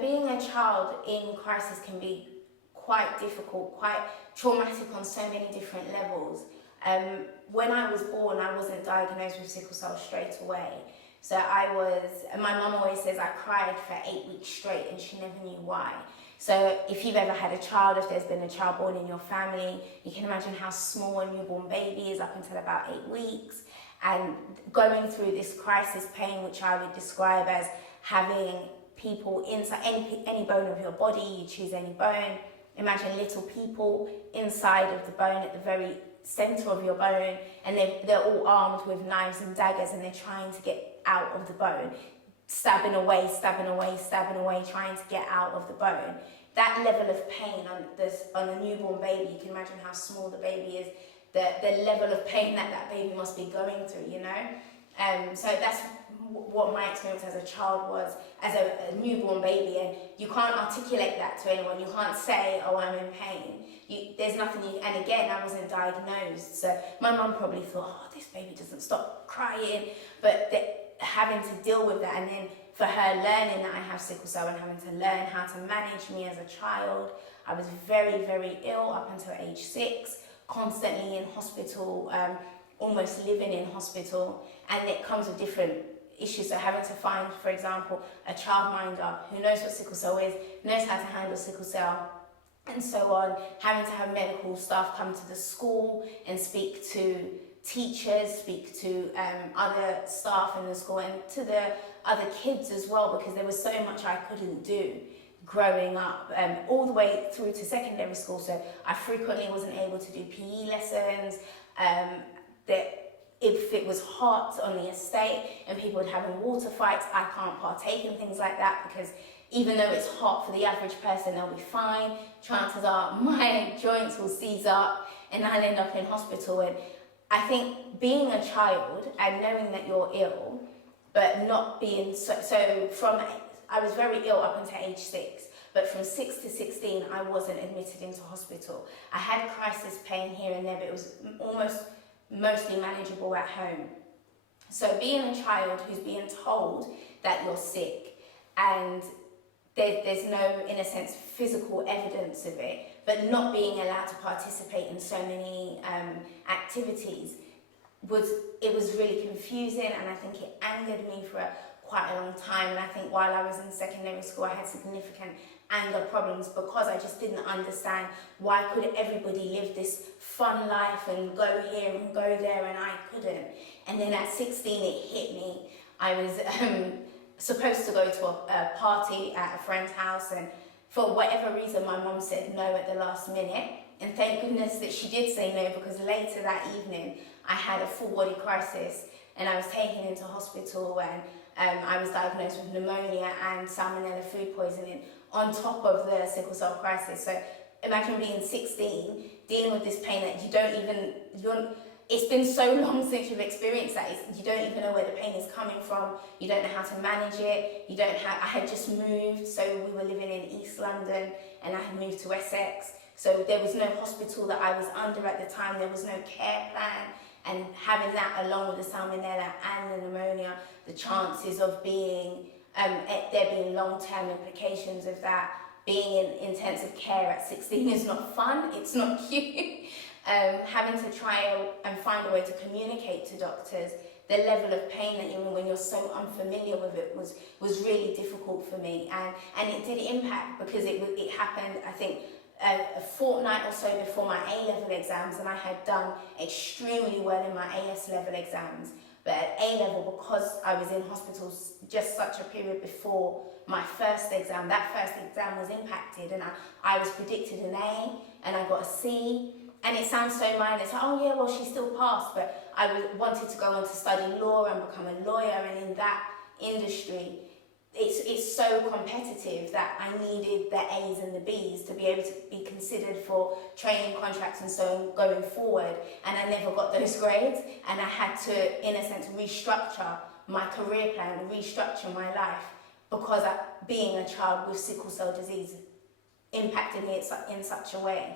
Being a child in crisis can be quite difficult, quite traumatic on so many different levels. When I was born, I wasn't diagnosed with sickle cell straight away. So my mum always says I cried for 8 weeks straight and she never knew why. So if you've ever had a child, if there's been a child born in your family, you can imagine how small a newborn baby is up until about 8 weeks. And going through this crisis pain, which I would describe as having people inside any bone of your body, you choose any bone. Imagine little people inside of the bone at the very center of your bone, and they're all armed with knives and daggers, and they're trying to get out of the bone, stabbing away, trying to get out of the bone. That level of pain on a newborn baby, you can imagine how small the baby is, the level of pain that baby must be going through, you know? So that's what my experience as a child was, as a newborn baby, and you can't articulate that to anyone. You can't say, oh, I'm in pain. There's nothing and again, I wasn't diagnosed, so my mum probably thought, oh, this baby doesn't stop crying, but having to deal with that, and then for her learning that I have sickle cell and having to learn how to manage me as a child. I was very, very ill up until age 6, constantly in hospital, almost living in hospital, and it comes with different issues. So having to find, for example, a childminder who knows what sickle cell is, knows how to handle sickle cell, and so on. Having to have medical staff come to the school and speak to teachers, speak to other staff in the school and to the other kids as well, because there was so much I couldn't do growing up, all the way through to secondary school. So I frequently wasn't able to do PE lessons. That if it was hot on the estate and people were having water fights, I can't partake in things like that, because even though it's hot, for the average person, they'll be fine. Chances are my joints will seize up and I'll end up in hospital. And I think being a child and knowing that you're ill, but not being I was very ill up until age 6, but from 6 to 16, I wasn't admitted into hospital. I had crisis pain here and there, but it was mostly manageable at home. So being a child who's being told that you're sick and there's no, in a sense, physical evidence of it, but not being allowed to participate in so many activities, it was really confusing, and I think it angered me for quite a long time. And I think while I was in secondary school, I had significant anger problems because I just didn't understand why could everybody live this fun life and go here and go there and I couldn't. And then at 16 it hit me. I was supposed to go to a party at a friend's house, and for whatever reason my mum said no at the last minute, and thank goodness that she did say no, because later that evening I had a full body crisis and I was taken into hospital, and I was diagnosed with pneumonia and salmonella food poisoning on top of the sickle cell crisis. So imagine being 16, dealing with this pain that it's been so long since you've experienced that, you don't even know where the pain is coming from, you don't know how to manage it, I had just moved, so we were living in East London and I had moved to Essex, so there was no hospital that I was under at the time, there was no care plan, and having that along with the salmonella and the pneumonia, the chances of there being long-term implications of that, being in intensive care at 16 is not fun, it's not cute. Having to try and find a way to communicate to doctors the level of pain that you're in when you're so unfamiliar with it was really difficult for me, and it did impact, because it happened, I think, a fortnight or so before my A-level exams, and I had done extremely well in my AS level exams, but at A-level, because I was in hospital just such a period before my first exam, that first exam was impacted, and I was predicted an A and I got a C. And it sounds so minor, it's like, oh yeah, well, she still passed, but I wanted to go on to study law and become a lawyer, and in that industry, it's so competitive that I needed the A's and the B's to be able to be considered for training contracts and so on going forward, and I never got those grades, and I had to, in a sense, restructure my career plan, restructure my life, because being a child with sickle cell disease impacted me in such a way.